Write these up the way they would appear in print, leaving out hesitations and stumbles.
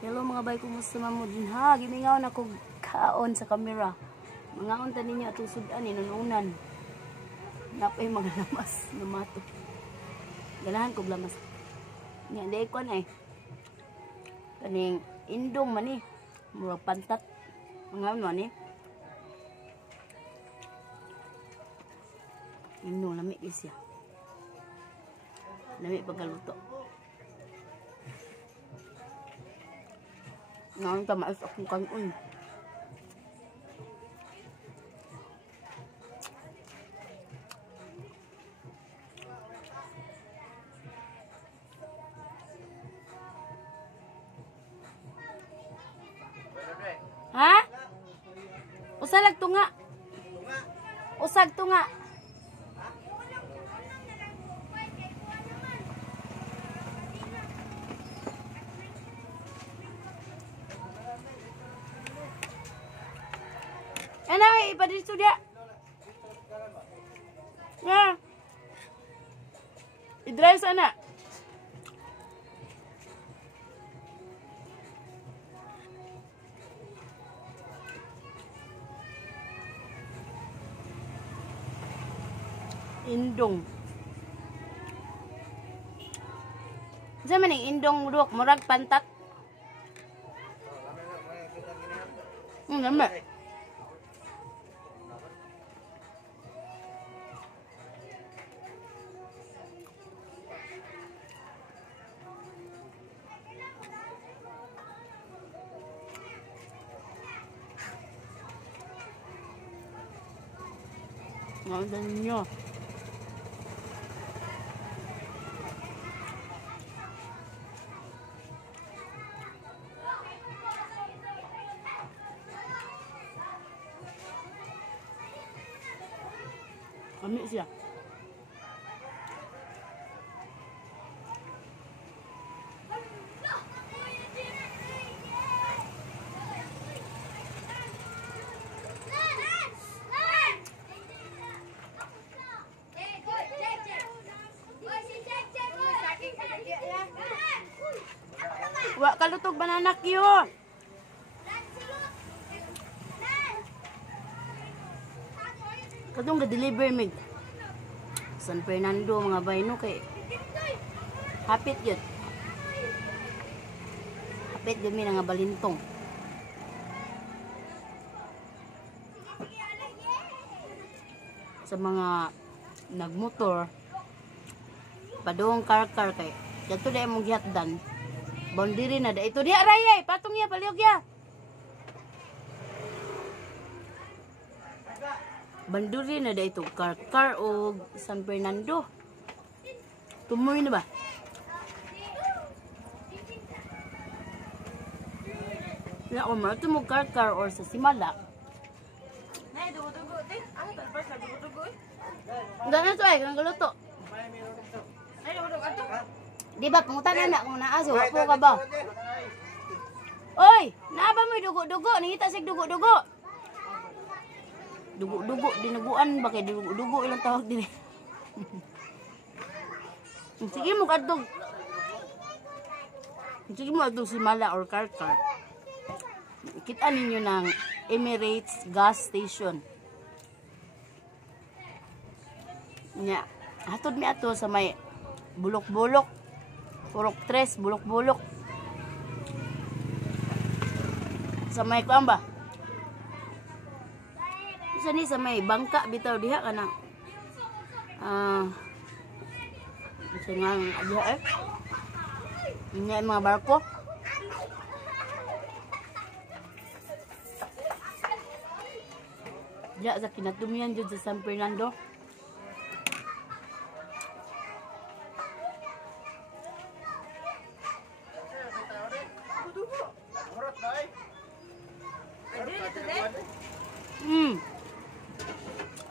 Hello mga bay, kumusta mo din ha? Gimingaw na ko kaon sa camera. Mangaon ta ninyo atong sudan inununan. Napay mga lamas na mato. Ganahan ko lamas. Nya day ko na eh. Kaning indong man eh. Murag pantat. Mangaon man eh. Indong lami isya. Lami pagkaluto. Ngayon pa maas akong kanon. Ha? Usalag tunga. Usag tunga. Ano, ipadito dia. Ya. I-drive sana. Indong. Sa man indong duk murag pantat. Lama. Ngayon ninyo. Kami siya. Wa kalutog bananak yo. Kadong ga-deliver mig San Fernando mga bayno kay hapit yun. Hapit yun mi nga balintong. Sa mga nagmotor padong car kay dito dai mong gihatdan. Boundary na da ito dia ray patong ya paliog ya. Boundary na da ito car o San Fernando. Tumoy na ba? Na o mo tumo car or sa Simala. Nay dugo-dugo tin. Ano to first na dugo-dugo eh. Ganun to kang galuto. Ay dugo-dugo ato. Di ba pangutan na kung naaso po ka ba? Oy, naaba mo dugo-dugo, nangita sig dugo-dugo. Dugo-dugo dinaguan ba kay dugo-dugo ilang tawag din. Sige mo kadtog. Sige mo adtog si Mala or car. Kita ninyo ng Emirates gas station. Nya, hatod mi ato sa may bulok-bulok. Purok 3, bulok-bulok. Sa may kuan ba? Isa ni sa may bangka bitaw diha kana. Isa nga diha eh. Nya mga barko. Diha sa kinatumian jud sa San Fernando.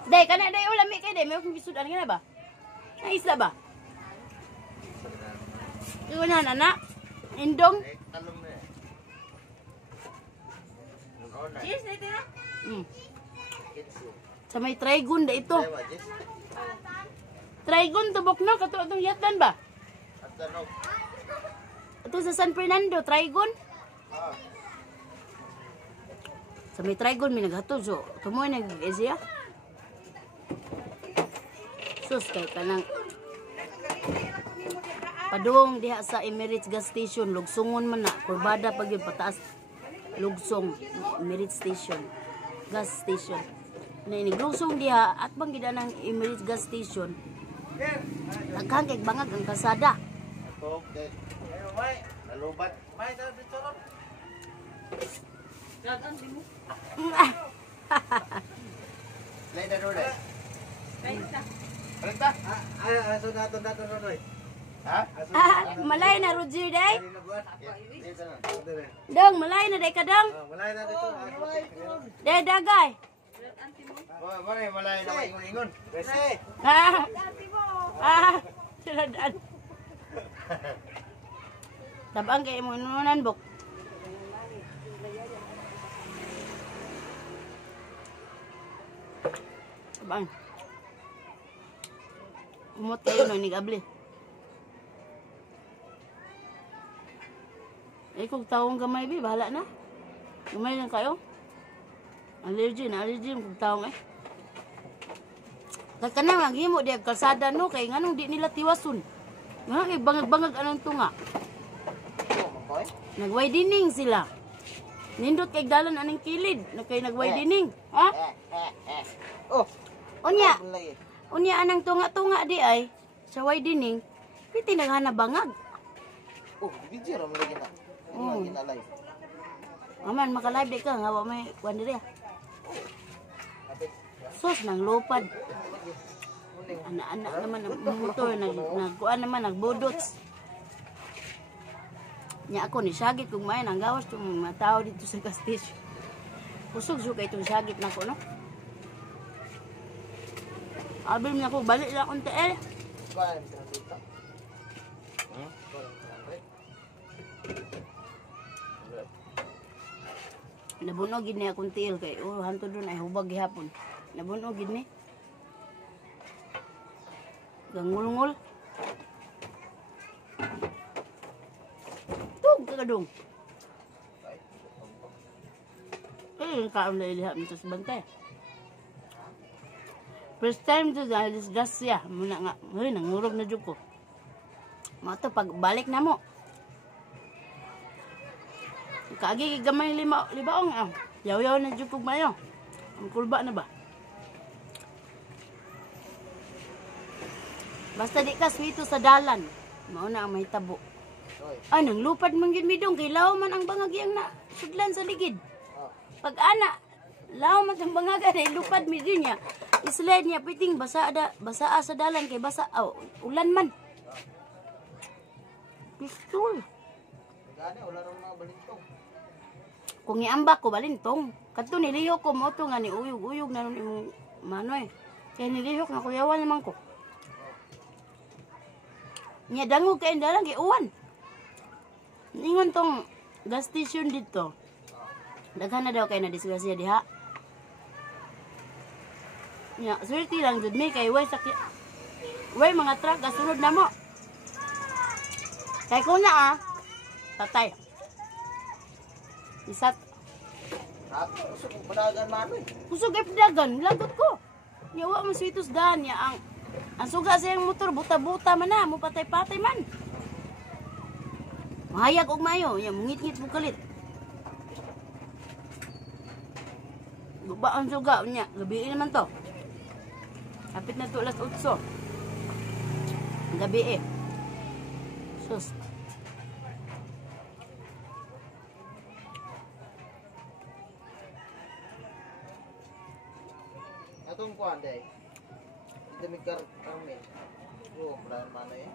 Day kana day ulami kay day may kung gisudan nga ba? Ay isla ba? Iwan na indong. Yes, dito na. Sa may Trigon da ito. Trigon tubok no kato atong yatan ba? Ato sa San Fernando, Trigon. Sa may trigon may naghatod. So, tumoy nag-easy ah. Sus, kay kanang padung diha sa Emirates gas station, lugsungon man na, kurbada pag yun pataas, lugsong, Emirates station, gas station. Na iniglusong diha, at bang gida ng Emirates gas station, naghang kay bangag ang kasada. Okay. May, nalubat. May, dito ron. Dagan din mo. Lay na ron eh. Kain ta. Renta? Aso na ito ron eh. Ha? Malay na, Roger, day. Dito na. Dong, malay na, day ka, dong. Malay na dito. Day, dagay. Malay na maingon-ingon. Bese. Siladaan. Tabang kayo mo nunan, bok. Tabang. Umot kayo no, nigabli. Kung taong gamay, bi, bahala na. Gamay lang kayo. Allergy kung taong eh. Kaya na, maghimo di kalsada no, kay nga nung di nila tiwason. Nga, kay bangag-bangag anong tunga. Nag-widening sila. Nindot kay dalan anong kilid, na kay nag-widening. Ha? Oh, Unya, anang tunga-tunga di ay, sa widening, piti naghana bangag. oh, video ram lagi na. Lagi na live. Aman, maka-live di ka, nga ba may kwan diri ah. Sus, nang lupad. Anak-anak naman ang motor, nagkuan naman, nagbudots. Nya ako ni sagit kung may nang gawas yung mga tao dito sa gas station. Kusog suka itong sagit na ko, no? Abil niya ko, balik lang konti eh. Nabunog gid ni akong tiil kay hanto doon ay hubag gihapon. Nabunog gid ni. Gangulngol. Tug kadung. Kaon na ilihap nito sa bantay. First time to dahil disgrasya. Muna nga, nangurog na dyan ko. Mga to, pagbalik na mo. Kaagi gamay libaong. Yaw-yaw na dyan ko mayo. Ang kulba na ba? Basta di ka swito sa dalan. Mauna ang mahitabo. Ay, nang lupad man yun midong. Kay lao man ang bangagyang na sudlan sa ligid. Pag ana, lao man ang bangaga na lupad midong niya. Islide niya piting basa sa dalan kay basa ulan man. Pistol. Gani wala ra mga balintong. Kung iambak ko balintong, kadto nilihok ko mo to nga ni uyog na nun imong manoy. Kaya nilihok na kuyawan naman ko. Nya dangog kay dalan kay uwan. Ningon tong gas station dito. Daghan na daw kay na disgrasya diha. Nya, swerte lang jud mi kay way sakya. Way mga truck gasunod na mo. Kay ko na tatay. Isat. Kusog padagan man eh. Kusog ay padagan, lagot ko. Nya wa mo switos dan nya ang suga sa iyang motor buta-buta man na, mo patay-patay man. Mahayag og mayo, nya mungit-ngit mo kalit. Guba ang suga nya, gabi naman to. Kapit na to alas 8. Gabi eh. Sus. Atong kuan day. Dami karmen. Oh, plan mana eh.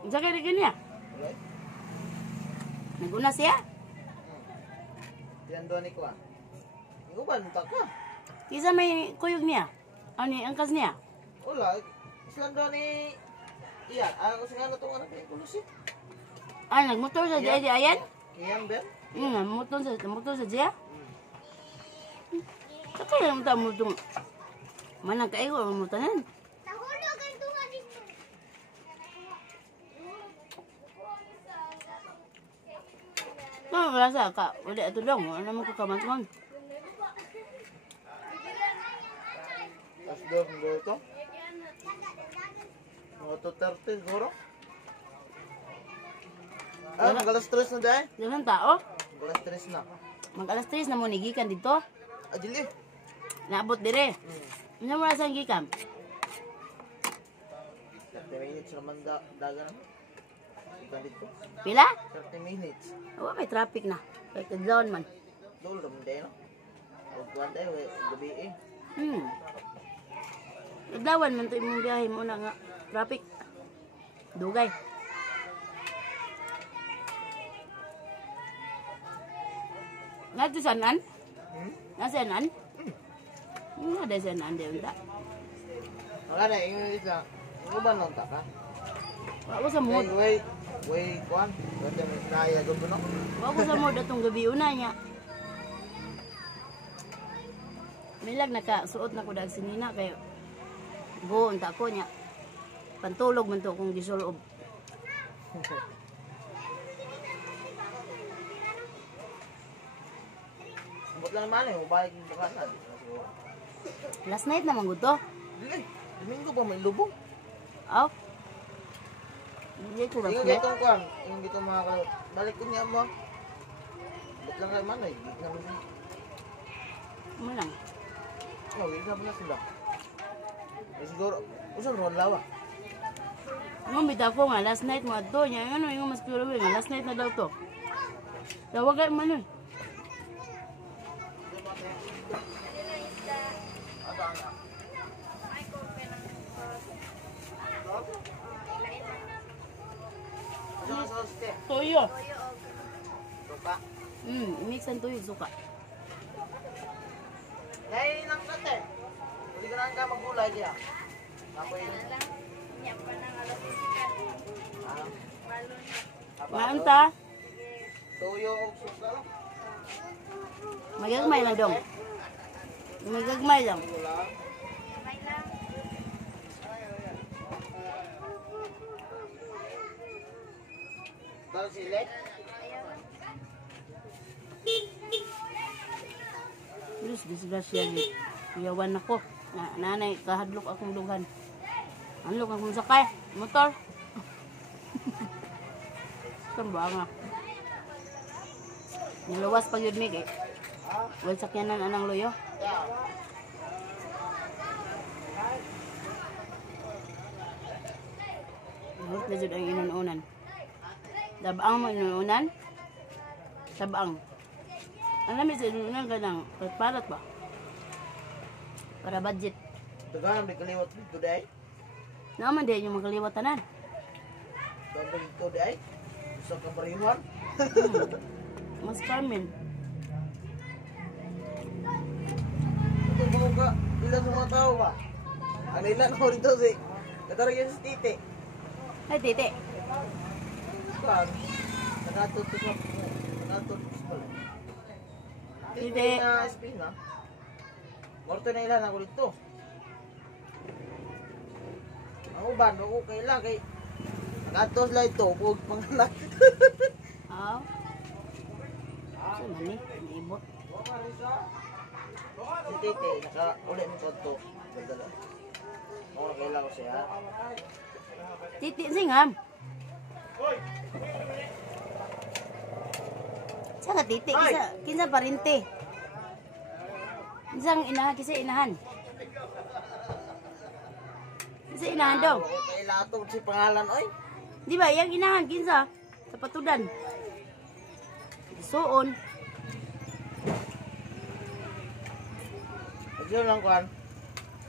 Unsa kay niya? Right? Naguna siya? Diyan doon ni kuan. Uban ta ka. Kisa may kuyog niya? Ani angkas niya? Wala. Islan doon ni iya. Ako sa nga tong anak ni kulusi. Ay, nagmotor sa diya di ayan? Kiyang ben. Motor sa diya? Sakay lang ta mo itong manang kaigo mo tanan. Nahulog ang tunga dito. Rasa ka, wala ito dong. Ano mo kakamatngon? Tapos doon, siguro ito. Mga 2:30 siguro. Ah, mag-alas 3 na dahil. Dalang tao? Mag-alas 3 na. Mag-alas 3 na mo nigikan dito. Adili. Naabot dire. Ano mo rasa ang gikan? 30 minutes naman daga naman. Ikan dito. Pila? 30 minutes. Oo, may traffic na. Kaya kadlawan man. Doon naman dahil, no? Huwag kuhan dahil, gabi eh. Kadlawan man to imong biyahe mo na nga. Traffic. Dugay. Nga to sanan? Nasanan? Nga da sanan de unta. Wala na, yung isa. Yung ba nang taka? Wa ko sa mood. Way, kuhan. Ganda may naya gabi no? Wa ko sa mood atong gabi una niya. Milag nakasuot na ko dag sinina kay go unta ko niya. Pantulog man to kung gisulob. Ambot lang naman eh, mabalik yung bakasan. Last night naman gud to. Dili, Domingo pa may lubong. Aw. Hindi ko Yung last night. gitong kuhan, yung gitong mga balik ko niya mo. Ambot lang naman eh, gig naman siya. Mo lang. Oh, gig naman na sila. Eh, siguro, usan ron lawa. Mo bitaw ko nga last night mo adto niya. Ano yung mas puro nga last night na daw to. Tawagay man eh. Ano sa hoste? Toyo. Suka. Mix ang toyo suka. Dahil lang natin. Hindi ka na magulay diya. Ako yun. Maanta, Tuyo o suka lang. magagmay lang dong. Magagmay lang. Wala. Dahil silit? Diyos, disgrasya ni kuyawan ako. Nanay, kahadlok akong lughan. Anlok akong sakay. Motor. Samba nga. Niluwas pag yun, Mig eh. Wal sakyanan anang loyo. Hurot na jud ang inununan. Dabang mo inununan. Sabang. Alam mo sa inununan ka ng parat ba? Para budget. Daganam di kaliwat dito day. Naman din yung magkaliwatanan. Daganam dito day. Gusto ka bariwan. Mas Carmen. Ito mo ka. Ilan mga tao ba? Ano ilan mo rito si? Katarag yan si Tite. Ay, tite. Kan? Nakatutos na. Nakatutos pala. Tite. Na spin na. Morto na ilan ako dito. Ang uban, ako kailan kay nakatos lang ito, huwag panganak. Aw. Sa mani, naibot. Si Tite, naka-uli mo ito. Ganda ako na kailan ko siya. Titi singam. Sa ka titi, kinsa parinte. Isang inahan, kisa inahan. Kisa inahan daw. Ako kailan ito si pangalan, oy. Di ba, yung inahan, kinsa? Sa patudan. Suon. Pagsiyon lang kuhan.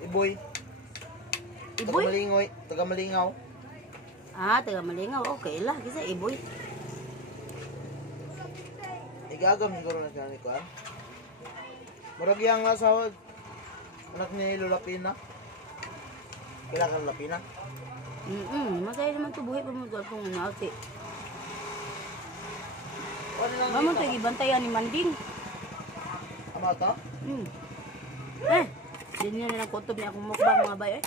Iboy. Iboy? Taga-malingoy. Taga-malingaw. Ah, taga malingaw. Okay lah, kisa iboy. Igagam siguro na siya ni kuhan. Murag yang asawa. Anak ni Lola Pina. Kailangan Lola Pina. Masaya naman ito buhay pa mo ito kung nauti. Ano lang Mamon ito, ibantayan ni Manding. Ama ito? Din niya na ng kutob niya akong mukbang mga bay.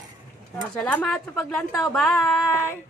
Salamat sa paglantaw. Bye!